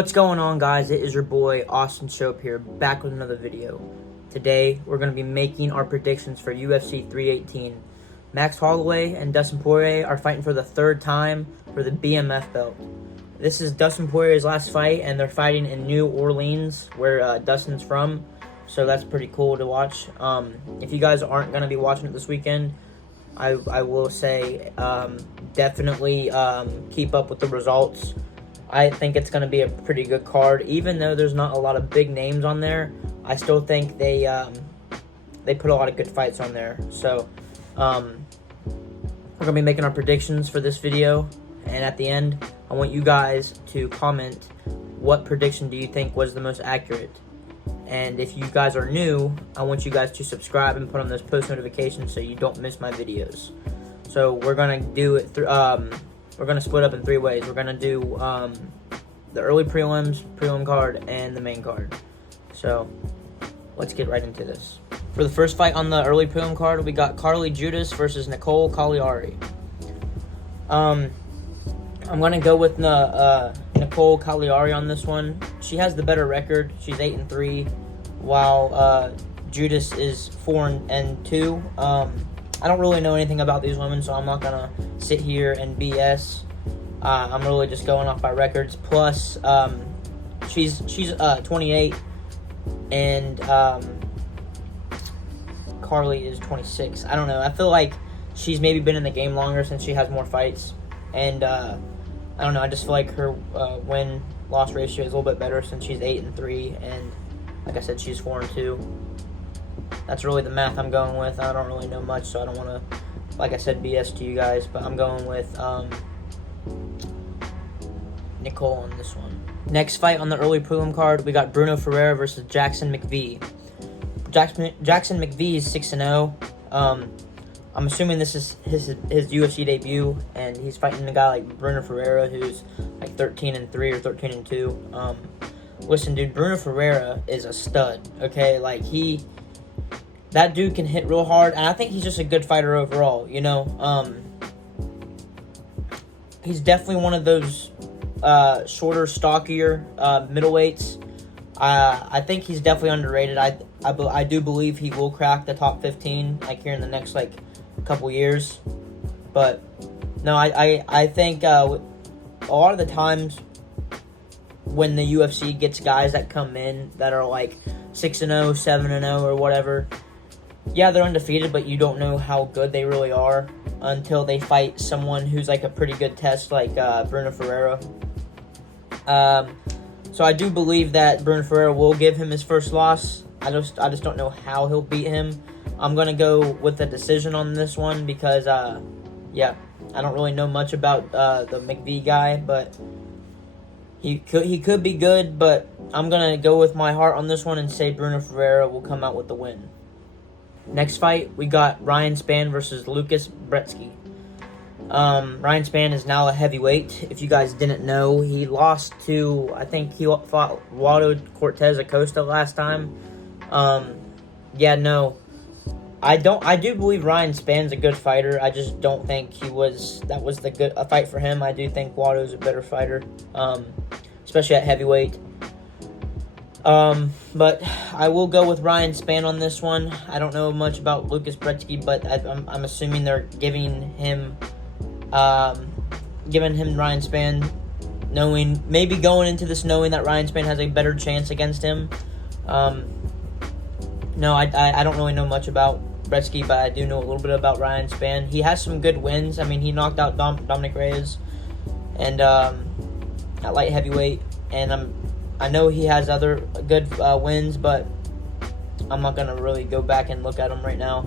What's going on, guys? It is your boy Austin Shope here, back with another video. Today we're going to be making our predictions for UFC 318. Max Holloway and Dustin Poirier are fighting for the third time for the BMF belt. This is Dustin Poirier's last fight, and they're fighting in New Orleans, where Dustin's from. So that's pretty cool to watch. If you guys aren't going to be watching it this weekend, I will say definitely keep up with the results. I think it's going to be a pretty good card. Even though there's not a lot of big names on there, I still think they put a lot of good fights on there. So we're going to be making our predictions for this video. And at the end, I want you guys to comment what prediction do you think was the most accurate. And if you guys are new, I want you guys to subscribe and put on those post notifications so you don't miss my videos. So we're going to do it through... we're going to split up in three ways. We're going to do the early prelims, prelim card, and the main card. So let's get right into this. For the first fight on the early prelim card, we got Carly Judas versus Nicole Cagliari. I'm going to go with Nicole Cagliari on this one. She has the better record. She's 8-3, while Judas is 4-2. I don't really know anything about these women, so I'm not going to sit here and BS. I'm really just going off by records. Plus, she's 28, and Carly is 26. I don't know. I feel like she's maybe been in the game longer since she has more fights. And I don't know. I just feel like her win-loss ratio is a little bit better since she's 8-3, and like I said, she's 4-2. That's really the math I'm going with. I don't really know much, so I don't want to, like I said, BS to you guys. But I'm going with Nicole on this one. Next fight on the early prelim card, we got Bruno Ferreira versus Jackson McVee. Jackson McVee is 6-0. I'm assuming this is his UFC debut, and he's fighting a guy like Bruno Ferreira, who's like 13-3 or 13-2. Listen, dude, Bruno Ferreira is a stud. Okay, like that dude can hit real hard, and I think he's just a good fighter overall, you know. He's definitely one of those shorter, stockier middleweights. I think he's definitely underrated. I do believe he will crack the top 15 like here in the next like couple years. But no, I think a lot of the times when the UFC gets guys that come in that are like 6-0, 7-0 or whatever, yeah, they're undefeated, but you don't know how good they really are until they fight someone who's like a pretty good test, like Bruno Ferreira. So I do believe that Bruno Ferreira will give him his first loss. I just don't know how he'll beat him. I'm gonna go with a decision on this one because yeah, I don't really know much about the McVee guy, but he could be good. But I'm gonna go with my heart on this one and say Bruno Ferreira will come out with the win. Next fight, we got Ryan Spann versus Lucas Brzeski. Ryan Spann is now a heavyweight. If you guys didn't know, he lost to, I think he fought Waldo Cortez Acosta last time. Yeah, no, I do believe Ryan Spann's a good fighter. I just don't think that was a fight for him. I do think Waldo's a better fighter, especially at heavyweight. But I will go with Ryan Spann on this one. I don't know much about Lucas Brzeski, but I'm assuming they're giving him Ryan Spann, maybe going into this knowing that Ryan Spann has a better chance against him. No, I don't really know much about Brzeski, but I do know a little bit about Ryan Spann. He has some good wins. I mean, he knocked out Dominic Reyes and at light heavyweight, and I know he has other good wins, but I'm not gonna really go back and look at him right now.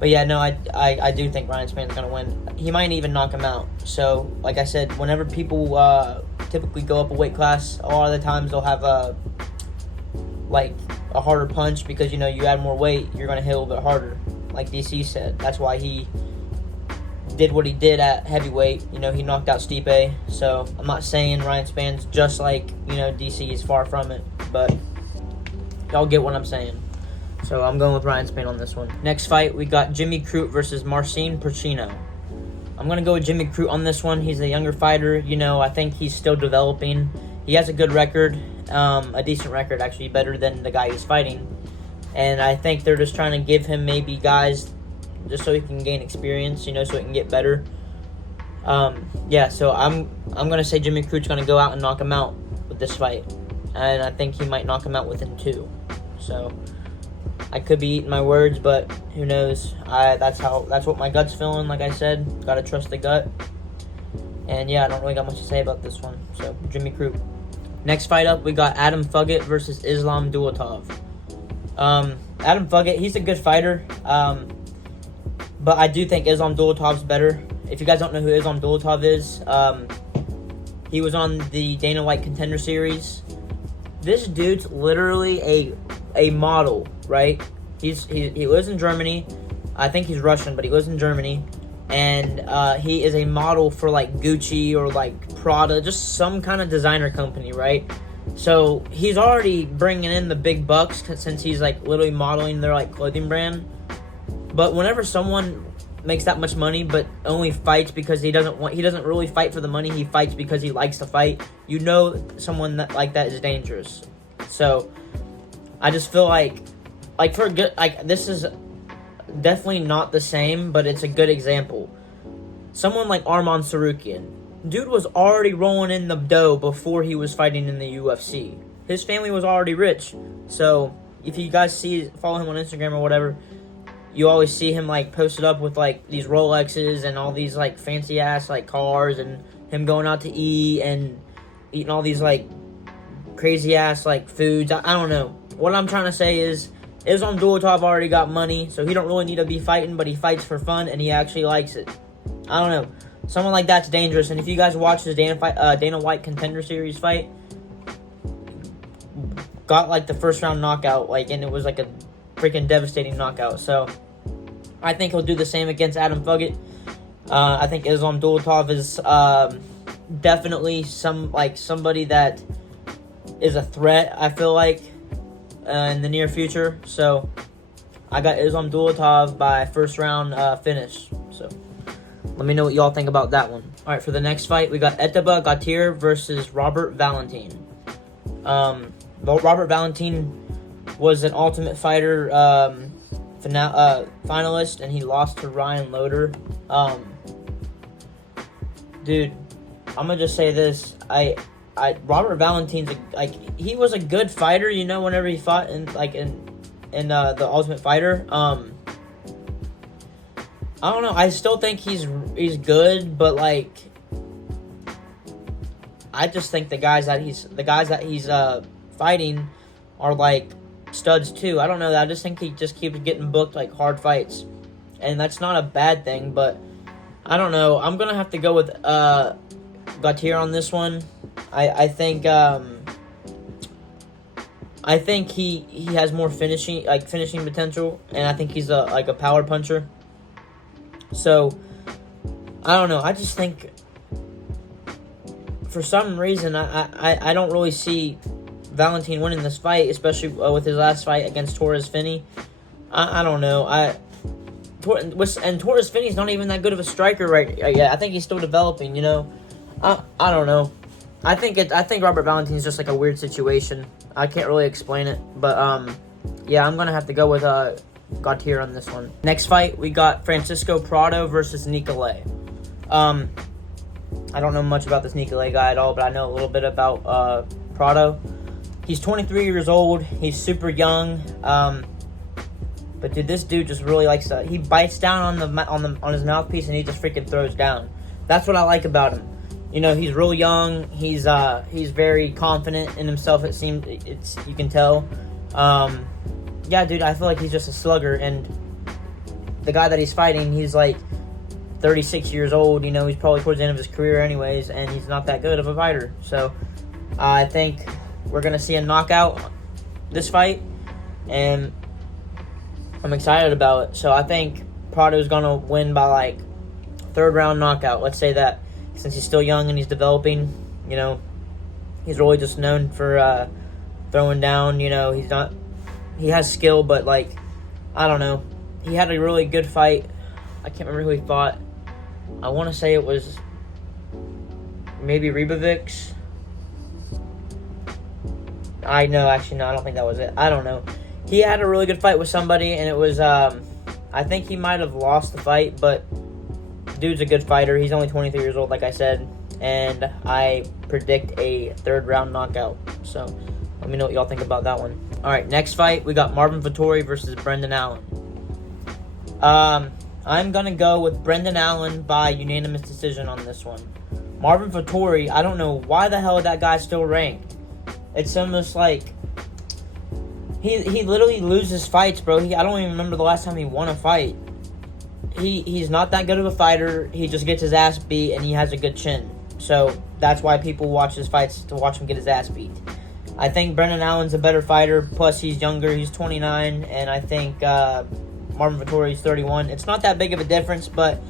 But yeah, no, I do think Ryan Spann's gonna win. He might even knock him out. So, like I said, whenever people typically go up a weight class, a lot of the times they'll have a harder punch because, you know, you add more weight, you're gonna hit a little bit harder. Like DC said, that's why he did what he did at heavyweight. You know, he knocked out Stipe. So I'm not saying Ryan Spann's just like, you know, DC is, far from it, but y'all get what I'm saying. So I'm going with Ryan Spann on this one. Next fight, we got Jimmy Crute versus Marcin Pracino. I'm going to go with Jimmy Crute on this one. He's a younger fighter. You know, I think he's still developing. he has a good record, a decent record, actually, better than the guy he's fighting. And I think they're just trying to give him maybe guys just so he can gain experience, so he can get better. Yeah, so I'm going to say Jimmy Crute's going to go out and knock him out with this fight. And I think he might knock him out within 2. So I could be eating my words, but who knows? That's what my gut's feeling. Like I said, gotta trust the gut. And yeah, I don't really got much to say about this one. So Jimmy Crute. Next fight up, we got Adam Fugitt versus Islam Dulatov. Adam Fugitt, he's a good fighter, but I do think Islam Dulatov's better. If you guys don't know who Islam Dulatov is, he was on the Dana White Contender Series. This dude's literally a model, right? He lives in Germany. I think he's Russian, but he lives in Germany. And he is a model for, like, Gucci or, like, Prada, just some kind of designer company, right? So he's already bringing in the big bucks since he's, like, literally modeling their, like, clothing brand. But whenever someone makes that much money but only fights because he doesn't really fight for the money, he fights because he likes to fight, someone like that is dangerous. So I just feel like for a good, like, this is definitely not the same, but it's a good example. Someone like Arman Sarukian, dude was already rolling in the dough before he was fighting in the UFC. His family was already rich. So if you guys follow him on Instagram or whatever, you always see him, like, posted up with, like, these Rolexes and all these, like, fancy ass, like, cars, and him going out to eat and eating all these, like, crazy ass, like, foods. I don't know. What I'm trying to say is Islam Dulatov already got money, so he don't really need to be fighting, but he fights for fun, and he actually likes it. I don't know. Someone like that's dangerous, and if you guys watch his Dana White Contender Series fight, got, like, the first round knockout, like, and it was, like, a freaking devastating knockout. So I think he'll do the same against Adam Fugitt. I think Islam Dulatov is definitely somebody that is a threat, I feel like, in the near future. So I got Islam Dulatov by first round finish. So let me know what y'all think about that one. All right, for the next fight, we got Eteba Gatir versus Robert Valentin. Robert Valentin was an Ultimate Fighter finalist, and he lost to Ryan Loder. Dude, I'm gonna just say this: Robert Valentin's he was a good fighter, whenever he fought in the Ultimate Fighter. I don't know. I still think he's good, but, like, I just think the guys that he's fighting are, like, studs too. I don't know. I just think he just keeps getting booked, like, hard fights, and that's not a bad thing. But I don't know. I'm gonna have to go with Gautier on this one. I think he has more finishing potential, and I think he's a power puncher. So I don't know. I just think for some reason I don't really see Valentin winning this fight, especially with his last fight against Torres Finney. I don't know. And Torres Finney's not even that good of a striker right yet. I think he's still developing. I don't know. I think Robert Valentin's just like a weird situation. I can't really explain it, but yeah, I'm gonna have to go with Gautier on this one. Next fight, we got Francisco Prado versus Nicolay. I don't know much about this Nicolay guy at all, but I know a little bit about Prado. He's 23 years old. He's super young. But dude, this dude just really likes to. He bites down on his mouthpiece and he just freaking throws down. That's what I like about him. He's real young. He's very confident in himself. It seems you can tell. Yeah, dude, I feel like he's just a slugger, and the guy that he's fighting, he's like 36 years old. He's probably towards the end of his career anyways, and he's not that good of a fighter. So I think we're gonna see a knockout this fight, and I'm excited about it. So I think Prado's gonna win by, like, third round knockout. Let's say that, since he's still young and he's developing. He's really just known for throwing down. He has skill, but, like, I don't know. He had a really good fight. I can't remember who he fought. I want to say it was maybe Ribovics. I know, actually, no, I don't think that was it. I don't know. He had a really good fight with somebody, and it was, I think he might have lost the fight, but dude's a good fighter. He's only 23 years old, like I said, and I predict a third-round knockout. So let me know what y'all think about that one. All right, next fight, we got Marvin Vettori versus Brendan Allen. I'm going to go with Brendan Allen by unanimous decision on this one. Marvin Vettori, I don't know why the hell that guy's still ranked. It's almost like he literally loses fights, bro. I don't even remember the last time he won a fight. He's not that good of a fighter. He just gets his ass beat, and he has a good chin. So that's why people watch his fights, to watch him get his ass beat. I think Brendan Allen's a better fighter. Plus, he's younger. He's 29, and I think Marvin Vettori's 31. It's not that big of a difference, but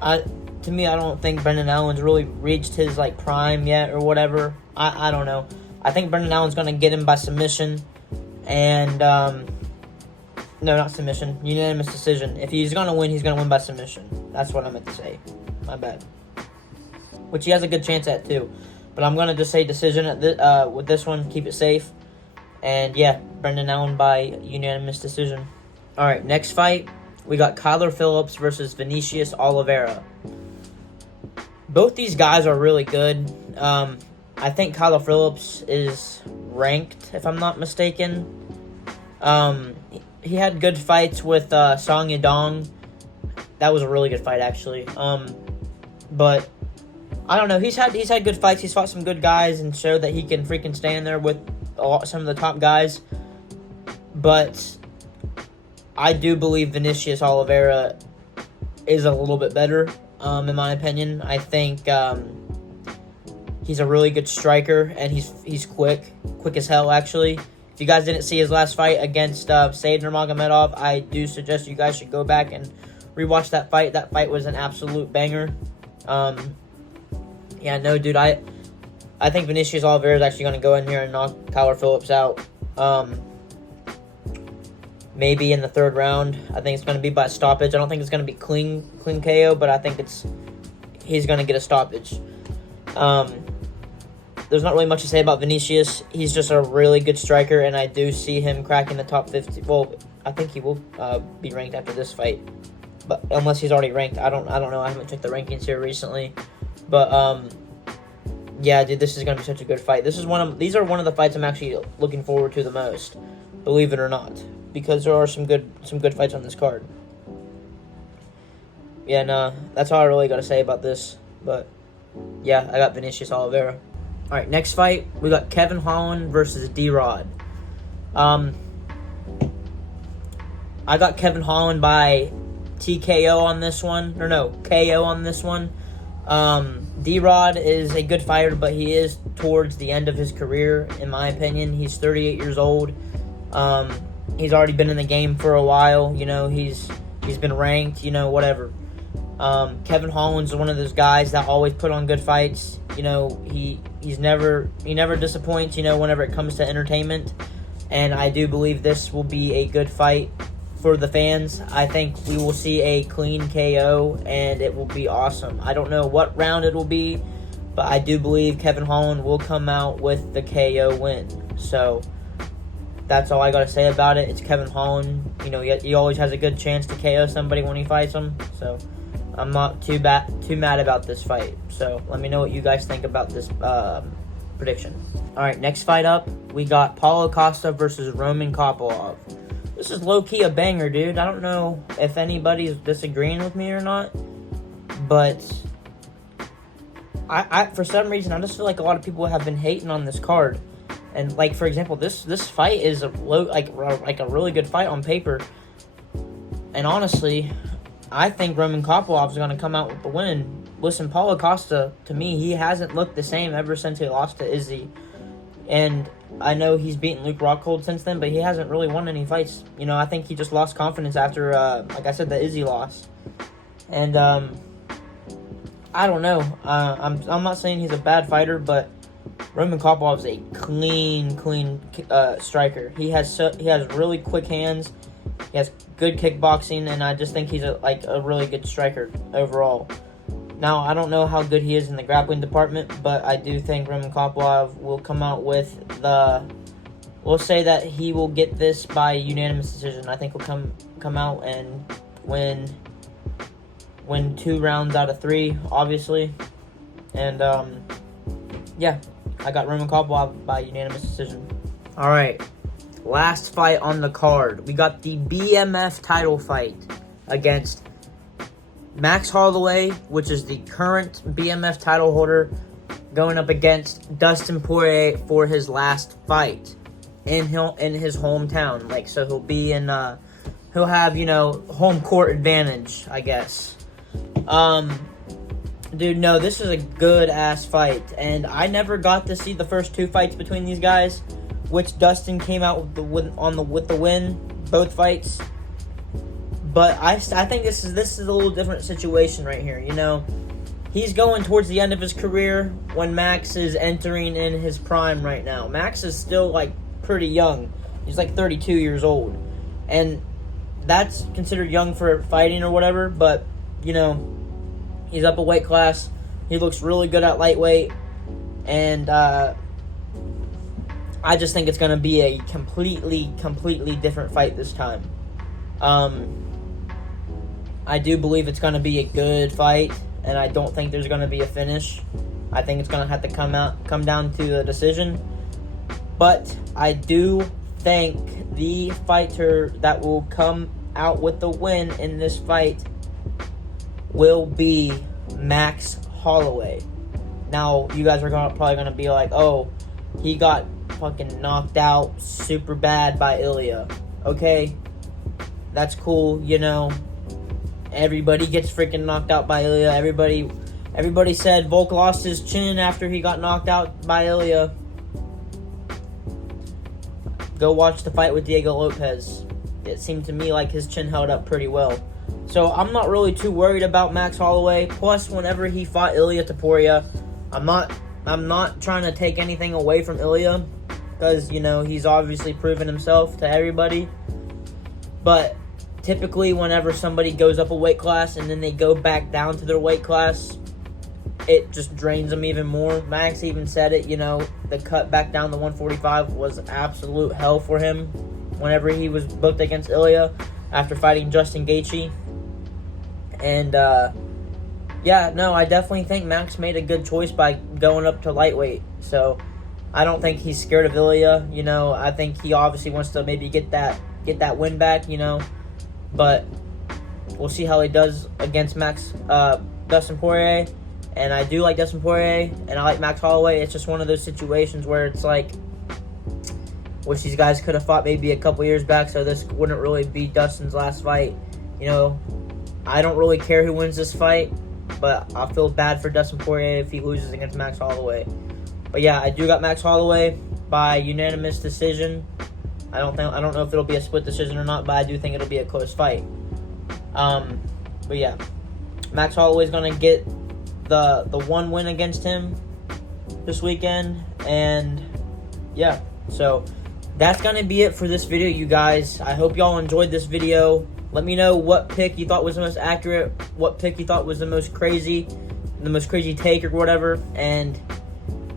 to me, I don't think Brendan Allen's really reached his like prime yet or whatever. I don't know. I think Brendan Allen's going to get him by submission, and no, not submission, unanimous decision. If he's going to win, he's going to win by submission. That's what I meant to say. My bad. Which he has a good chance at too. But I'm going to just say decision at with this one. Keep it safe. And yeah, Brendan Allen by unanimous decision. All right, next fight, we got Kyler Phillips versus Vinicius Oliveira. Both these guys are really good. I think Kyler Phillips is ranked, if I'm not mistaken. He had good fights with Song Yadong. That was a really good fight, actually. But I don't know. He's had good fights. He's fought some good guys and showed that he can freaking stand there with some of the top guys. But I do believe Vinicius Oliveira is a little bit better, in my opinion. I think he's a really good striker, and he's quick as hell, actually. If you guys didn't see his last fight against Said Nurmagomedov, I do suggest you guys should go back and rewatch that fight. That fight was an absolute banger. Yeah, no, dude, I think Vinicius Oliveira is actually going to go in here and knock Kyler Phillips out. Maybe in the third round. I think it's going to be by stoppage. I don't think it's going to be clean KO, but I think he's going to get a stoppage. There's not really much to say about Vinicius. He's just a really good striker, and I do see him cracking the top 50. Well, I think he will be ranked after this fight, but unless he's already ranked, I don't know. I haven't checked the rankings here recently, but yeah, dude, this is gonna be such a good fight. These are one of the fights I'm actually looking forward to the most, believe it or not, because there are some good fights on this card. Yeah, nah, that's all I really got to say about this. But yeah, I got Vinicius Oliveira. All right, next fight, we got Kevin Holland versus D-Rod. I got Kevin Holland by TKO on this one. Or no, KO on this one. D-Rod is a good fighter, but he is towards the end of his career, in my opinion. He's 38 years old. He's already been in the game for a while. You know, he's been ranked, you know, whatever. Kevin Holland's one of those guys that always put on good fights. You know, he never disappoints, you know, whenever it comes to entertainment. And I do believe this will be a good fight for the fans. I think we will see a clean KO, and it will be awesome. I don't know what round it will be, but I do believe Kevin Holland will come out with the KO win. So that's all I got to say about it. It's Kevin Holland. You know, he always has a good chance to KO somebody when he fights them. So I'm not too mad about this fight. So let me know what you guys think about this prediction. All right, next fight up, we got Paulo Costa versus Roman Kopylov. This is low-key a banger, dude. I don't know if anybody's disagreeing with me or not, but I for some reason, I just feel like a lot of people have been hating on this card. And, like, for example, this fight is a really good fight on paper. And honestly, I think Roman Kopylov is going to come out with the win. Listen, Paulo Costa, to me, he hasn't looked the same ever since he lost to Izzy. And I know he's beaten Luke Rockhold since then, but he hasn't really won any fights. You know, I think he just lost confidence after, like I said, the Izzy loss. And I don't know. I'm not saying he's a bad fighter, but Roman Kopylov is a clean striker. He has really quick hands. He has good kickboxing, and I just think he's a really good striker overall. Now, I don't know how good he is in the grappling department, but I do think Roman Kopylov will come out with the we'll say that he will get this by unanimous decision. I think he'll come out and win 2 rounds out of 3, obviously. And yeah, I got Roman Caldwell by unanimous decision. All right, last fight on the card. We got the BMF title fight against Max Holloway, which is the current BMF title holder, going up against Dustin Poirier for his last fight in his hometown. Like, so he'll be in he'll have, you know, home court advantage, I guess. Dude, no, this is a good ass fight, and I never got to see the first 2 fights between these guys, which Dustin came out with the win both fights. But I think this is a little different situation right here. You know, he's going towards the end of his career when Max is entering in his prime right now. Max is still like pretty young. He's like 32 years old, and that's considered young for fighting or whatever. But you know, he's up a weight class. He looks really good at lightweight. And I just think it's going to be a completely different fight this time. I do believe it's going to be a good fight. And I don't think there's going to be a finish. I think it's going to have to come down to a decision. But I do think the fighter that will come out with the win in this fight will be Max Holloway. Now, you guys are probably going to be like, oh, he got fucking knocked out super bad by Ilya. Okay, that's cool, you know. Everybody gets freaking knocked out by Ilya. Everybody said Volk lost his chin after he got knocked out by Ilya. Go watch the fight with Diego Lopez. It seemed to me like his chin held up pretty well. So I'm not really too worried about Max Holloway. Plus, whenever he fought Ilya Topuria, I'm not trying to take anything away from Ilya, because, you know, he's obviously proven himself to everybody. But typically, whenever somebody goes up a weight class and then they go back down to their weight class, it just drains them even more. Max even said it, you know, the cut back down to 145 was absolute hell for him whenever he was booked against Ilya after fighting Justin Gaethje. And, yeah, no, I definitely think Max made a good choice by going up to lightweight. So, I don't think he's scared of Ilya. You know, I think he obviously wants to maybe get that win back, you know. But we'll see how he does against Dustin Poirier. And I do like Dustin Poirier, and I like Max Holloway. It's just one of those situations where it's like, wish these guys could have fought maybe a couple years back, so this wouldn't really be Dustin's last fight. You know, I don't really care who wins this fight, but I feel bad for Dustin Poirier if he loses against Max Holloway. But yeah, I do got Max Holloway by unanimous decision. I don't know if it'll be a split decision or not, but I do think it'll be a close fight. But yeah, Max Holloway's gonna get the one win against him this weekend, and yeah, so that's gonna be it for this video, you guys. I hope y'all enjoyed this video. Let me know what pick you thought was the most accurate, what pick you thought was the most crazy take or whatever. And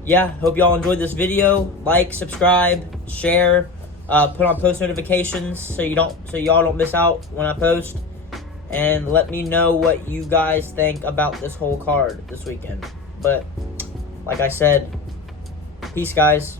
yeah, hope y'all enjoyed this video. Like, subscribe, share, put on post notifications so y'all don't miss out when I post. And let me know what you guys think about this whole card this weekend. But like I said, peace, guys.